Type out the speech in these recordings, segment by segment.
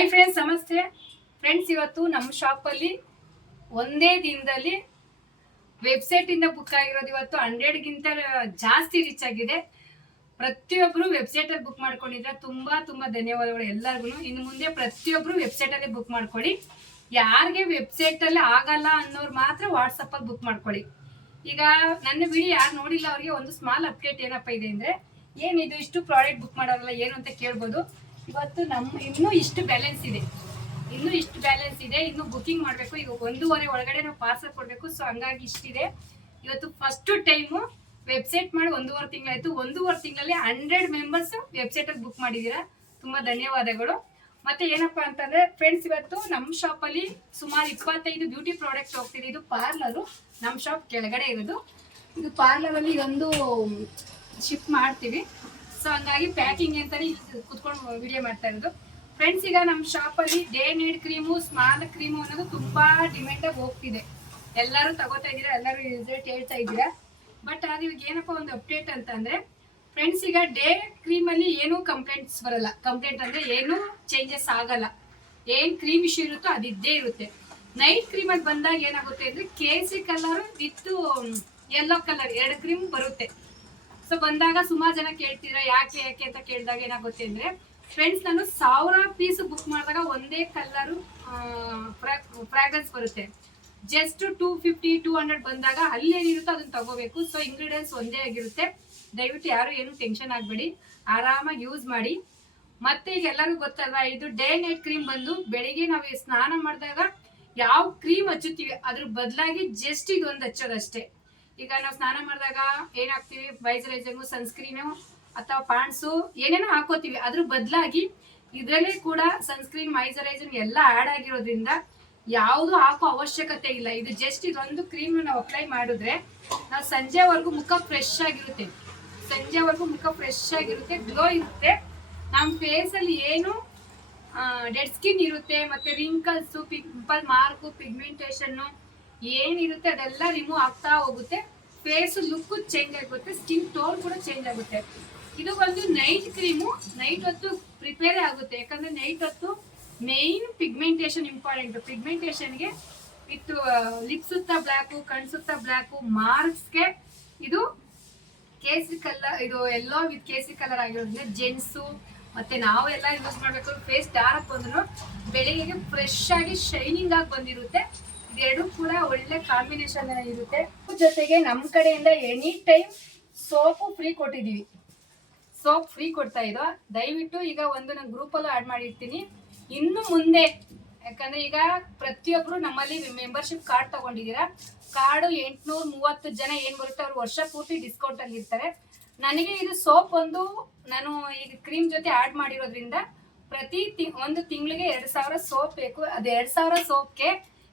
Hi friends, ನಮಸ್ತೆ friends. ಇವತ್ತು ನಮ್ಮ ಶಾಪಲ್ಲಿ ಒಂದೇ ದಿನದಲ್ಲಿ ವೆಬ್ಸೈಟಿಂದ ಬುಕ್ ಆಗಿರೋದು ಇವತ್ತು 100ಗಿಂತ ಜಾಸ್ತಿ ರೀಚ್ ಆಗಿದೆ. ಪ್ರತಿಯೊಬ್ಬರು ವೆಬ್ಸೈಟಲ್ಲಿ ಬುಕ್ ಮಾಡ್ಕೊಂಡಿದ್ರೆ ತುಂಬಾ ತುಂಬಾ ಧನ್ಯವಾದಗಳು ಎಲ್ಲರಿಗೂ. ಇನ್ನು ಮುಂದೆ ಪ್ರತಿಯೊಬ್ಬರು ವೆಬ್ಸೈಟಲ್ಲಿ ಬುಕ್ ಮಾಡ್ಕೊಳ್ಳಿ. ಯಾರಿಗೆ ವೆಬ್ಸೈಟಲ್ಲಿ ಆಗಲ್ಲ ಅನ್ನೋರು ಮಾತ್ರ ವಾಟ್ಸಪ್ಪಲ್ಲಿ ಬುಕ್ ಮಾಡ್ಕೊಳ್ಳಿ. ಈಗ ನನ್ನ ವಿಡಿಯೋ ಯಾರು ನೋಡಿಲ್ಲ ಅವ್ರಿಗೆ ಒಂದು ಸ್ಮಾಲ್ ಅಪ್ಡೇಟ್ ಏನಪ್ಪ ಇದೆ ಅಂದರೆ, ಏನಿದು ಇಷ್ಟು ಪ್ರಾಡಕ್ಟ್ ಬುಕ್ ಮಾಡೋಲ್ಲ ಏನು ಅಂತ ಕೇಳ್ಬೋದು. ಇವತ್ತು ಇನ್ನೂ ಇಷ್ಟು ಬ್ಯಾಲೆನ್ಸ್ ಇದೆ, ಇನ್ನು ಬುಕಿಂಗ್ ಮಾಡಬೇಕು. ಈಗ 1:30 ಒಳಗಡೆ ನಾವು ಪಾರ್ಸಲ್ ಕೊಡಬೇಕು. ಸೊ ಹಂಗಾಗಿ ಇಷ್ಟಿದೆ. ಇವತ್ತು ಫಸ್ಟ್ ಟೈಮು ವೆಬ್ಸೈಟ್ ಮಾಡಿ 1.5 ತಿಂಗಳಾಯ್ತು. 1.5 ತಿಂಗಳಲ್ಲಿ 100 ಮೆಂಬರ್ಸ್ ವೆಬ್ಸೈಟಲ್ಲಿ ಬುಕ್ ಮಾಡಿದ್ದೀರಾ. ತುಂಬ ಧನ್ಯವಾದಗಳು. ಮತ್ತೆ ಏನಪ್ಪಾ ಅಂತಂದ್ರೆ ಫ್ರೆಂಡ್ಸ್, ಇವತ್ತು ನಮ್ಮ ಶಾಪಲ್ಲಿ ಸುಮಾರು 25 ಬ್ಯೂಟಿ ಪ್ರಾಡಕ್ಟ್ ಹೋಗ್ತಿದೆ. ಇದು ಪಾರ್ಲರು, ನಮ್ಮ ಶಾಪ್ ಕೆಳಗಡೆ ಇರೋದು. ಇದು ಪಾರ್ಲರಲ್ಲಿ ಒಂದು ಶಿಫ್ಟ್ ಮಾಡ್ತೀವಿ. ಸೊ ಹಂಗಾಗಿ ಪ್ಯಾಕಿಂಗ್ ಅಂತಾನೆ ಕುತ್ಕೊಂಡು ವಿಡಿಯೋ ಮಾಡ್ತಾ ಇರೋದು. ಫ್ರೆಂಡ್ಸ್, ಈಗ ನಮ್ಮ ಶಾಪಲ್ಲಿ day night cream, small cream ಅನ್ನೋದು ತುಂಬಾ ಡಿಮ್ಯಾಂಡಾಗಿ ಹೋಗ್ತಿದೆ. ಎಲ್ಲರೂ ತಗೋತಾ ಇದ್ದೀರಾ, ಎಲ್ಲರೂ ರಿಸಲ್ಟ್ ಹೇಳ್ತಾ ಇದ್ದೀರಾ. ಬಟ್ ಅದು ಇವಾಗ ಏನಪ್ಪ ಒಂದು ಅಪ್ಡೇಟ್ ಅಂತಂದ್ರೆ ಫ್ರೆಂಡ್ಸ್, ಈಗ ಡೇ ಕ್ರೀಮಲ್ಲಿ ಏನೂ ಕಂಪ್ಲೇಂಟ್ಸ್ ಬರಲ್ಲ. ಕಂಪ್ಲೇಂಟ್ ಅಂದ್ರೆ ಏನೂ ಚೇಂಜಸ್ ಆಗಲ್ಲ. ಏನ್ ಕ್ರೀಮ್ ಇಶ್ಯೂ ಇರುತ್ತೋ ಅದಿದ್ದೇ ಇರುತ್ತೆ. ನೈಟ್ ಕ್ರೀಮಲ್ಲಿ ಬಂದಾಗ ಏನಾಗುತ್ತೆ ಅಂದ್ರೆ ಕೇಸರಿ colour with yellow colour 2 cream ಬರುತ್ತೆ. ಸೊ ಬಂದಾಗ ಸುಮಾರು ಜನ ಕೇಳ್ತೀರಾ ಯಾಕೆ ಅಂತ ಕೇಳಿದಾಗ ಏನಾಗುತ್ತೆ ಅಂದ್ರೆ ಫ್ರೆಂಡ್ಸ್, ನಾನು 1000 ಪೀಸ್ ಬುಕ್ ಮಾಡಿದಾಗ ಒಂದೇ ಕಲರು ಫ್ರಾಗ್ರೆನ್ಸ್ ಬರುತ್ತೆ. ಜಸ್ಟ್ 250-200 ಬಂದಾಗ ಅಲ್ಲಿ ಏನಿರುತ್ತೋ ಅದನ್ನ ತಗೋಬೇಕು. ಸೊ ಇಂಗ್ರೀಡಿಯೆಂಟ್ಸ್ ಒಂದೇ ಆಗಿರುತ್ತೆ. ದಯವಿಟ್ಟು ಯಾರು ಏನು ಟೆನ್ಷನ್ ಆಗಬೇಡಿ, ಆರಾಮಾಗಿ ಯೂಸ್ ಮಾಡಿ. ಮತ್ತೆ ಈಗ ಎಲ್ಲರಿಗೂ ಗೊತ್ತಲ್ವಾ, ಇದು ಡೇ ನೈಟ್ ಕ್ರೀಮ್ ಬಂದು ಬೆಳಿಗ್ಗೆ ನಾವು ಸ್ನಾನ ಮಾಡಿದಾಗ ಯಾವ ಕ್ರೀಮ್ ಹಚ್ಚುತ್ತೀವಿ ಅದ್ರ ಬದಲಾಗಿ ಜಸ್ಟ್ ಇದೊಂದು ಹಚ್ಚೋದಷ್ಟೇ. ಈಗ ನಾವು ಸ್ನಾನ ಮಾಡಿದಾಗ ಏನಾಗ್ತೀವಿ, ಮಾಯಿಶ್ಚರೈಸರ್, ಸನ್ಸ್ಕ್ರೀನು ಅಥವಾ ಪಾಂಡ್ಸು ಏನೇನೋ ಹಾಕೋತೀವಿ. ಅದ್ರ ಬದಲಾಗಿ ಇದರಲ್ಲೇ ಕೂಡ ಸನ್ಸ್ಕ್ರೀನ್, ಮಾಯಿಶ್ಚರೈಸರ್ ಎಲ್ಲ ಆ್ಯಡ್ ಆಗಿರೋದ್ರಿಂದ ಯಾವುದು ಹಾಕೋ ಅವಶ್ಯಕತೆ ಇಲ್ಲ. ಇದು ಜಸ್ಟ್ ಇದೊಂದು ಕ್ರೀಮ್ ನಾವು ಅಪ್ಲೈ ಮಾಡಿದ್ರೆ ನಾವು ಸಂಜೆವರೆಗೂ ಮುಖ ಫ್ರೆಶ್ ಆಗಿರುತ್ತೆ. ಗ್ಲೋ ಇರುತ್ತೆ. ನಮ್ಮ ಫೇಸಲ್ಲಿ ಏನು ಡೆಡ್ ಸ್ಕಿನ್ ಇರುತ್ತೆ, ಮತ್ತೆ ರಿಂಕಲ್ಸು, ಪಿಂಪಲ್ ಮಾರ್ಕು, ಪಿಗ್ಮೆಂಟೇಷನ್ನು ಏನಿರುತ್ತೆ ಅದೆಲ್ಲ ರಿಮೂವ್ ಆಗ್ತಾ ಹೋಗುತ್ತೆ. ಫೇಸ್ ಲುಕ್ ಚೇಂಜ್ ಆಗುತ್ತೆ, ಸ್ಕಿನ್ ಟೋನ್ ಕೂಡ ಚೇಂಜ್ ಆಗುತ್ತೆ. ಇದು ಒಂದು ನೈಟ್ ಕ್ರೀಮು, ನೈಟ್ ಹೊತ್ತು ಪ್ರಿಪೇರ್ ಆಗುತ್ತೆ. ಯಾಕಂದ್ರೆ ನೈಟ್ ಹೊತ್ತು ಮೇನ್ ಪಿಗ್ಮೆಂಟೇಷನ್ ಇಂಪಾರ್ಟೆಂಟ್. ಪಿಗ್ಮೆಂಟೇಷನ್ಗೆ ವಿತ್ ಲಿಪ್ಸ್ ಸುತ್ತ ಬ್ಲ್ಯಾಕು, ಕಣ್ ಸುತ್ತ ಬ್ಲ್ಯಾಕು, ಮಾರ್ಕ್ಸ್ಗೆ ಇದು ಕೇಸರಿ ಕಲರ್, ಇದು ಎಲ್ಲೋ ವಿತ್ ಕೇಸರಿ ಕಲರ್ ಆಗಿರೋದ್ರಿಂದ ಜೆಂಟ್ಸು ಮತ್ತೆ ನಾವು ಎಲ್ಲ ಯೂಸ್ ಮಾಡಬೇಕು. ಫೇಸ್ ಡಾರ್ಕ್ ಬಂದ್ರು ಬೆಳಿಗ್ಗೆ ಫ್ರೆಶ್ ಆಗಿ ಶೈನಿಂಗ್ ಆಗಿ ಬಂದಿರುತ್ತೆ. ಇದೆರಡು ಕೂಡ ಒಳ್ಳೆ ಕಾಂಬಿನೇಷನ್ ಇರುತ್ತೆ. ಜೊತೆಗೆ ನಮ್ಮ ಕಡೆಯಿಂದ ಎನಿ ಟೈಮ್ ಸೋಪು ಫ್ರೀ ಕೊಟ್ಟಿದ್ದೀವಿ. ಸೋಪ್ ಫ್ರೀ ಕೊಡ್ತಾ ಇದ್ದೋ. ದಯವಿಟ್ಟು ಈಗ ಒಂದು ನಾನು ಗ್ರೂಪಲ್ಲೂ ಆ್ಯಡ್ ಮಾಡಿರ್ತೀನಿ. ಇನ್ನು ಮುಂದೆ, ಯಾಕಂದ್ರೆ ಈಗ ಪ್ರತಿಯೊಬ್ಬರು ನಮ್ಮಲ್ಲಿ ಮೆಂಬರ್ಶಿಪ್ ಕಾರ್ಡ್ ತಗೊಂಡಿದ್ದೀರಾ. ಕಾರ್ಡು 830 ಜನ ಏನ್ ಬರುತ್ತೆ ಅವ್ರು ವರ್ಷ ಪೂರ್ತಿ ಡಿಸ್ಕೌಂಟ್ ಅಲ್ಲಿ ಇರ್ತಾರೆ. ನನಗೆ ಇದು ಸೋಪ್ ನಾನು ಈಗ ಕ್ರೀಮ್ ಜೊತೆ ಆ್ಯಡ್ ಮಾಡಿರೋದ್ರಿಂದ ಪ್ರತಿ ಒಂದು ತಿಂಗಳಿಗೆ 2000 ಸೋಪ್ ಬೇಕು. ಅದು 2000 ಸೋಪ್ಗೆ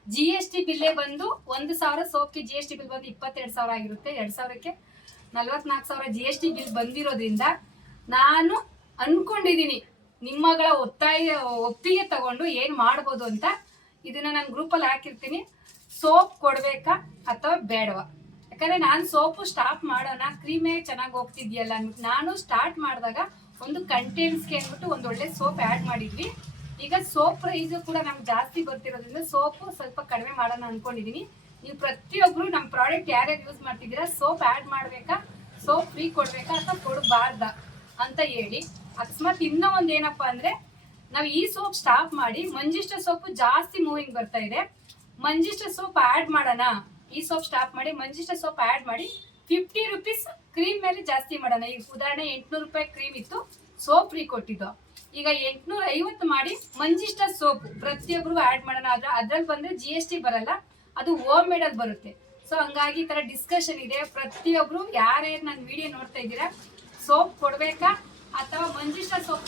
GST ಬಿಲ್ಲೇ ಬಂದು 1000 ಸೋಪ್ಗೆ GST ಬಿಲ್ ಬಂದು 22,000 ಆಗಿರುತ್ತೆ. 2000ಕ್ಕೆ 44,000 GST ಬಿಲ್ ಬಂದಿರೋದ್ರಿಂದ ನಾನು ಅನ್ಕೊಂಡಿದೀನಿ ನಿಮ್ಮಗಳ ಒಪ್ಪಿಗೆ ತಗೊಂಡು ಏನ್ ಮಾಡ್ಬೋದು ಅಂತ. ಇದನ್ನ ನಾನು ಗ್ರೂಪಲ್ಲಿ ಹಾಕಿರ್ತೀನಿ. ಸೋಪ್ ಕೊಡ್ಬೇಕಾ ಅಥವಾ ಬೇಡವಾ? ಯಾಕಂದ್ರೆ ನಾನು ಸೋಪು ಸ್ಟಾರ್ಟ್ ಮಾಡೋಣ, ಕ್ರೀಮೇ ಚೆನ್ನಾಗಿ ಹೋಗ್ತಿದ್ಯಲ್ಲ ಅಂದ್ಬಿಟ್ಟು ನಾನು ಸ್ಟಾರ್ಟ್ ಮಾಡಿದಾಗ ಒಂದು ಕಂಟೆಂಟ್ಸ್ಗೆ ಅಂದ್ಬಿಟ್ಟು ಒಂದು ಒಳ್ಳೆ ಸೋಪ್ ಆ್ಯಡ್ ಮಾಡಿದ್ವಿ. ಈಗ ಸೋಪ್ ಪ್ರೈಸ್ ಕೂಡ ನಮ್ಗೆ ಜಾಸ್ತಿ ಬರ್ತಿರೋದ್ರಿಂದ ಸೋಪು ಸ್ವಲ್ಪ ಕಡಿಮೆ ಮಾಡೋಣ ಅನ್ಕೊಂಡಿದೀನಿ. ನೀವು ಪ್ರತಿಯೊಬ್ರು ನಮ್ಮ ಪ್ರಾಡಕ್ಟ್ ಯಾರ್ಯಾರು ಯೂಸ್ ಮಾಡ್ತಿದ್ದೀರಾ, ಸೋಪ್ ಆ್ಯಡ್ ಮಾಡ್ಬೇಕಾ, ಸೋಪ್ ಫ್ರೀ ಕೊಡ್ಬೇಕಾ ಅಥವಾ ಕೊಡಬಾರ್ದ ಅಂತ ಹೇಳಿ. ಅಕಸ್ಮಾತ್ ಇನ್ನೂ ಒಂದು ಏನಪ್ಪಾ ಅಂದ್ರೆ, ನಾವು ಈ ಸೋಪ್ ಸ್ಟಾಪ್ ಮಾಡಿ ಮಂಜಿಷ್ಟ ಸೋಪು ಜಾಸ್ತಿ ಮೂವಿಂಗ್ ಬರ್ತಾ ಇದೆ. ಮಂಜಿಷ್ಟ ಸೋಪ್ ಆ್ಯಡ್ ಮಾಡೋಣ. ಈ ಸೋಪ್ ಸ್ಟಾಪ್ ಮಾಡಿ ಮಂಜಿಷ್ಟ ಸೋಪ್ ಆ್ಯಡ್ ಮಾಡಿ 50 ರೂಪೀಸ್ ಕ್ರೀಮ್ ಮೇಲೆ ಜಾಸ್ತಿ ಮಾಡೋಣ. ಈಗ ಉದಾಹರಣೆ 800 ರೂಪಾಯಿ ಕ್ರೀಮ್ ಇತ್ತು, ಸೋಪ್ ಫ್ರೀ ಕೊಟ್ಟಿದ್ದು. ಈಗ 850 ಮಾಡಿ ಮಂಜಿಷ್ಟ ಸೋಪ್ ಪ್ರತಿಯೊಬ್ಬರಿಗೂ ಆ್ಯಡ್ ಮಾಡೋಣ. ಅದ್ರಲ್ಲಿ ಬಂದ್ರೆ GST ಬರಲ್ಲ, ಅದು ಹೋಮ್ ಮೇಡ್ ಅಲ್ಲಿ ಬರುತ್ತೆ. ಸೊ ಹಂಗಾಗಿ ಈ ತರ ಡಿಸ್ಕಷನ್ ಇದೆ. ಪ್ರತಿಯೊಬ್ರು ಯಾರ್ಯಾರು ನನ್ನ ವಿಡಿಯೋ ನೋಡ್ತಾ ಇದ್ದೀರಾ, ಸೋಪ್ ಕೊಡ್ಬೇಕಾ ಅಥವಾ ಮಂಜಿಷ್ಟ ಸೋಪ್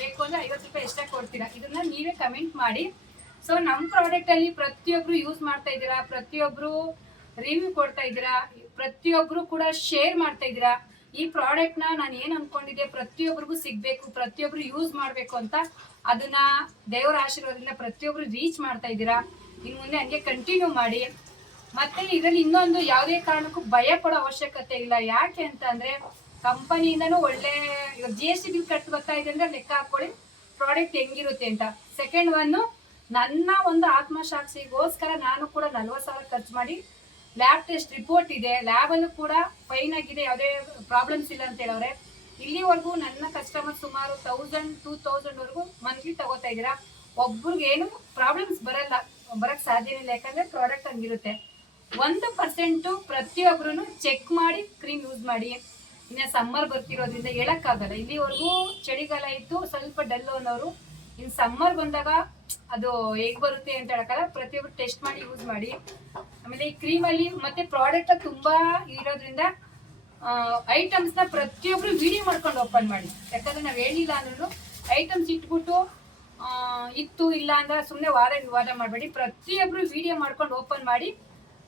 ಬೇಕು ಅಂದ್ರೆ 50 ರೂಪಾಯಿ ಎಷ್ಟೇ ಕೊಡ್ತೀರಾ, ಇದನ್ನ ನೀವೇ ಕಮೆಂಟ್ ಮಾಡಿ. ಸೊ ನಮ್ಮ ಪ್ರಾಡಕ್ಟ್ ಅಲ್ಲಿ ಪ್ರತಿಯೊಬ್ರು ಯೂಸ್ ಮಾಡ್ತಾ ಇದ್ದೀರಾ, ಪ್ರತಿಯೊಬ್ರು ರಿವ್ಯೂ ಕೊಡ್ತಾ ಇದ್ದೀರಾ, ಪ್ರತಿಯೊಬ್ರು ಕೂಡ ಶೇರ್ ಮಾಡ್ತಾ ಇದ್ದೀರಾ. ಈ ಪ್ರಾಡಕ್ಟ್ ನಾನು ಏನ್ ಅನ್ಕೊಂಡಿದ್ದೆ, ಪ್ರತಿಯೊಬ್ಬರಿಗೂ ಸಿಗ್ಬೇಕು, ಪ್ರತಿಯೊಬ್ರು ಯೂಸ್ ಮಾಡ್ಬೇಕು ಅಂತ. ಅದನ್ನ ದೇವರ ಆಶೀರ್ವಾದದಿಂದ ಪ್ರತಿಯೊಬ್ರು ರೀಚ್ ಮಾಡ್ತಾ ಇದ್ದೀರಾ. ಇನ್ನು ಮುಂದೆ ಹಂಗೆ ಕಂಟಿನ್ಯೂ ಮಾಡಿ. ಮತ್ತೆ ಇದರಲ್ಲಿ ಇನ್ನೊಂದು, ಯಾವುದೇ ಕಾರಣಕ್ಕೂ ಭಯ ಪಡೋ ಅವಶ್ಯಕತೆ ಇಲ್ಲ. ಯಾಕೆ ಅಂತ ಅಂದ್ರೆ ಕಂಪನಿಯಿಂದನೂ ಒಳ್ಳೆ GST ಬಿಲ್ ಕಟ್ಟು ಬರ್ತಾ ಇದೆ ಅಂದ್ರೆ ಲೆಕ್ಕ ಹಾಕೊಳ್ಳಿ. ಪ್ರಾಡಕ್ಟ್ ಹೆಂಗಿರುತ್ತೆ ಅಂತ. ಸೆಕೆಂಡ್ ಒನ್, ನನ್ನ ಒಂದು ಆತ್ಮಸಾಕ್ಷಿಗೋಸ್ಕರ ನಾನು ಕೂಡ 40,000 ಖರ್ಚು ಮಾಡಿ ಲ್ಯಾಬ್ ಟೆಸ್ಟ್ ರಿಪೋರ್ಟ್ ಇದೆ, ಲ್ಯಾಬಲ್ಲೂ ಕೂಡ ಫೈನ್ ಆಗಿದೆ, ಯಾವುದೇ ಪ್ರಾಬ್ಲಮ್ಸ್ ಇಲ್ಲ ಅಂತ ಹೇಳವ್ರೆ. ಇಲ್ಲಿವರೆಗೂ ನನ್ನ ಕಸ್ಟಮರ್ ಸುಮಾರು 1000-2000 ವರೆಗೂ ಮಂತ್ಲಿ ತಗೋತಾ ಇದ್ದೀರಾ. ಒಬ್ರಿಗೆ ಏನು ಪ್ರಾಬ್ಲಮ್ಸ್ ಬರಕ್ ಸಾಧ್ಯ ಇಲ್ಲ, ಯಾಕಂದ್ರೆ ಪ್ರಾಡಕ್ಟ್ ಹಂಗಿರುತ್ತೆ. 1% ಪ್ರತಿಯೊಬ್ರು ಚೆಕ್ ಮಾಡಿ ಕ್ರೀಮ್ ಯೂಸ್ ಮಾಡಿ. ಇನ್ನು ಸಮ್ಮರ್ ಬರ್ತಿರೋದ್ರಿಂದ ಹೇಳಕ್ಕಾಗಲ್ಲ, ಇಲ್ಲಿವರೆಗೂ ಚಳಿಗಾಲ ಇತ್ತು ಸ್ವಲ್ಪ ಡಲ್ ಅನ್ನೋರು, ಇನ್ನು ಸಮ್ಮರ್ ಬಂದಾಗ ಅದು ಹೇಗ್ ಬರುತ್ತೆ ಅಂತ ಹೇಳಕ್ಕಲ್ಲ, ಪ್ರತಿಯೊಬ್ರು ಟೆಸ್ಟ್ ಮಾಡಿ ಯೂಸ್ ಮಾಡಿ. ಆಮೇಲೆ ಈ ಕ್ರೀಮಲ್ಲಿ ಮತ್ತೆ ಪ್ರಾಡಕ್ಟ್ ತುಂಬಾ ಇರೋದ್ರಿಂದ ಐಟಮ್ಸ್ನ ಪ್ರತಿಯೊಬ್ರು ವಿಡಿಯೋ ಮಾಡ್ಕೊಂಡು ಓಪನ್ ಮಾಡಿ. ಯಾಕಂದ್ರೆ ನಾವು ಹೇಳಿಲ್ಲ ಅಂದ್ರೂ ಐಟಮ್ಸ್ ಇಟ್ಬಿಟ್ಟು ಇತ್ತು ಇಲ್ಲ ಅಂದ್ರೆ ಸುಮ್ಮನೆ ವಿವಾದ ಮಾಡಬೇಡಿ. ಪ್ರತಿಯೊಬ್ರು ವಿಡಿಯೋ ಮಾಡ್ಕೊಂಡು ಓಪನ್ ಮಾಡಿ.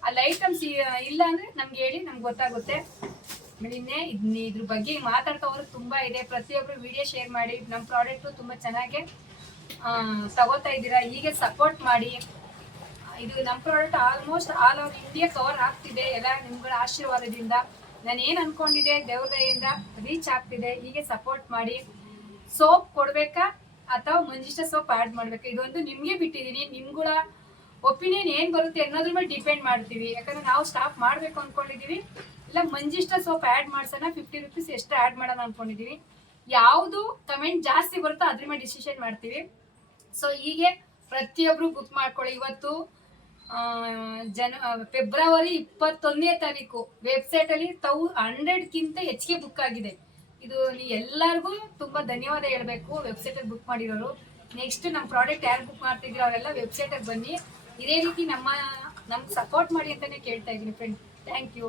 ಅಲ್ಲಿ ಐಟಮ್ಸ್ ಇಲ್ಲ ಅಂದ್ರೆ ನಮ್ಗೆ ಹೇಳಿ, ನಮ್ಗೆ ಗೊತ್ತಾಗುತ್ತೆ. ಇನ್ನೇ ಇದ್ರ ಬಗ್ಗೆ ಮಾತಾಡ್ಕೋರು ತುಂಬಾ ಇದೆ. ಪ್ರತಿಯೊಬ್ರು ವಿಡಿಯೋ ಶೇರ್ ಮಾಡಿ. ನಮ್ಮ ಪ್ರಾಡಕ್ಟು ತುಂಬಾ ಚೆನ್ನಾಗಿ ತಗೋತಾ ಇದ್ದೀರಾ, ಹೀಗೆ ಸಪೋರ್ಟ್ ಮಾಡಿ. ಇದು ನಮ್ಮ product almost all over India cover ಆಗ್ತಿದೆ, ಎಲ್ಲ ನಿಮ್ಗಳ ಆಶೀರ್ವಾದದಿಂದ. ನಾನು ಏನು ಅನ್ಕೊಂಡಿದ್ದೆ ದೇವ್ರ ದಯೆಯಿಂದ ರೀಚ್ ಆಗ್ತಿದೆ. ಹೀಗೆ ಸಪೋರ್ಟ್ ಮಾಡಿ. ಸೋಪ್ ಕೊಡ್ಬೇಕಾ ಅಥವಾ ಮಂಜಿಷ್ಟ ಸೋಪ್ ಆ್ಯಡ್ ಮಾಡ್ಬೇಕಾ, ಇದೊಂದು ನಿಮ್ಗೆ ಬಿಟ್ಟಿದ್ದೀನಿ. ನಿಮ್ಗಳ ಒಪಿನಿಯನ್ ಏನ್ ಬರುತ್ತೆ ಅನ್ನೋದ್ರ ಮೇಲೆ ಡಿಪೆಂಡ್ ಮಾಡ್ತೀವಿ. ಯಾಕಂದ್ರೆ ನಾವು ಸ್ಟಾಪ್ ಮಾಡ್ಬೇಕು ಅನ್ಕೊಂಡಿದೀವಿ, ಇಲ್ಲ ಮಂಜಿಷ್ಟ ಸೋಪ್ ಆ್ಯಡ್ ಮಾಡ್ಸೋಣ, 50 ರೂಪೀಸ್ ಎಷ್ಟು ಆ್ಯಡ್ ಮಾಡೋಣ ಅನ್ಕೊಂಡಿದೀವಿ. ಯಾವುದು ಕಮೆಂಟ್ ಜಾಸ್ತಿ ಬರುತ್ತೋ ಅದ್ರ ಮೇಲೆ ಡಿಸಿಷನ್ ಮಾಡ್ತೀವಿ. ಸೊ ಹೀಗೆ ಪ್ರತಿಯೊಬ್ರು ಬುಕ್ ಮಾಡ್ಕೊಳ್ಳಿ. ಇವತ್ತು ಫೆಬ್ರವರಿ 21ನೇ ತಾರೀಕು ವೆಬ್ಸೈಟ್ ಅಲ್ಲಿ 100ಕ್ಕಿಂತ ಹೆಚ್ಚಿಗೆ ಬುಕ್ ಆಗಿದೆ. ಇದು ಎಲ್ಲರಿಗೂ ತುಂಬಾ ಧನ್ಯವಾದ ಹೇಳ್ಬೇಕು, ವೆಬ್ಸೈಟ್ ಅಲ್ಲಿ ಬುಕ್ ಮಾಡಿರೋರು. ನೆಕ್ಸ್ಟ್ ನಮ್ಮ ಪ್ರಾಡಕ್ಟ್ ಯಾರು ಬುಕ್ ಮಾಡ್ತಿದ್ರು ಅವರೆಲ್ಲ ವೆಬ್ಸೈಟ್ ಅಲ್ಲಿ ಬನ್ನಿ, ಇದೇ ರೀತಿ ನಮ್ಗೆ ಸಪೋರ್ಟ್ ಮಾಡಿ ಅಂತಾನೆ ಕೇಳ್ತಾ ಇದ್ದೀನಿ ಫ್ರೆಂಡ್. Thank you.